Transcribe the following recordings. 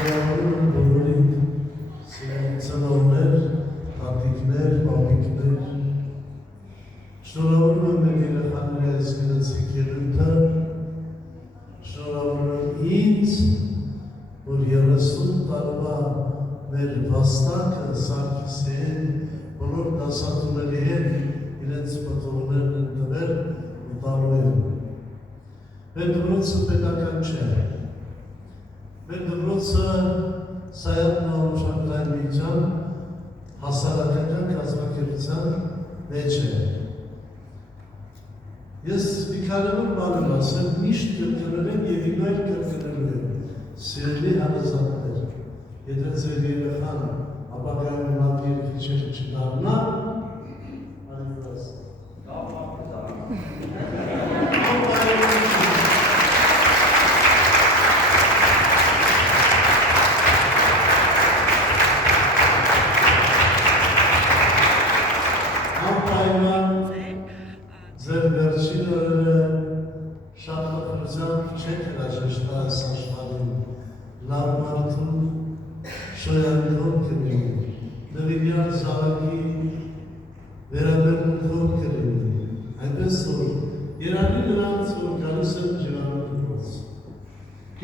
շնորհավորում եմ բոլորին, ծնողներ, տատիկներ, պապիկներ, շնորհավորում եմ մեր երեխաների այս գեղեցիկ ելույթը, շնորհավորում եմ ինձ, որ 30 տարվա մեր վաստակը Սարգիսին բոլոր դասատուների հետ իրենց պտուղներն են տվել ու տալու են։ Մեր դպրոցը պետական չէ։ Մեր դպրոցը Սայաթ Նավաշակրային միության հասարակական կազմակերպության մեջ է։ Ես մի քանի բան եմ ասել, միշտ կրկնել եմ և հիմա էլ կրկնելու եմ։ Սիրելի հարազատներ, եթե ձեր երեխան ապագայում լավ երեխիչեր չդառնա, այնպես։ Ձեր վերջին օրերը շատ մխրությամբ չեք հրաժեշտա այս աշխարհին, լավ մարդու շոյանքով կլինի, նվիրյալ զավակի վերաբերմունքով կլինի, այնպես որ երանի նրանց, որ գալիս են ջրանում դպրոց։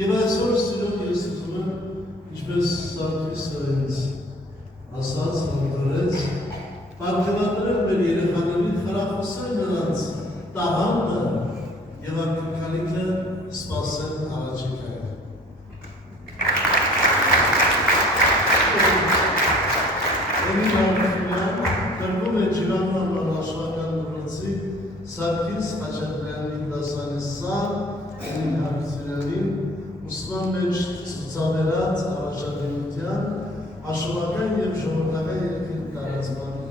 Եվ այսօր սիրով ես ուզում եմ, ինչպես Սարգիսը ինձ ասաց, հորդորեց, պարգևատրել մեր երեխաներին, խրախուսել նրանց տաղանդը և ակնկալիքը սպասել առաջիկայում։ Տրվում է Ջիրանման աշխարհական դպրոցի Սարգիս Խաչատրյանի դասարանի սար հարցերին ուսման մեջ ցուցաբերած առաջադիմության հաշվական և ժողովրդական երկրի տարածման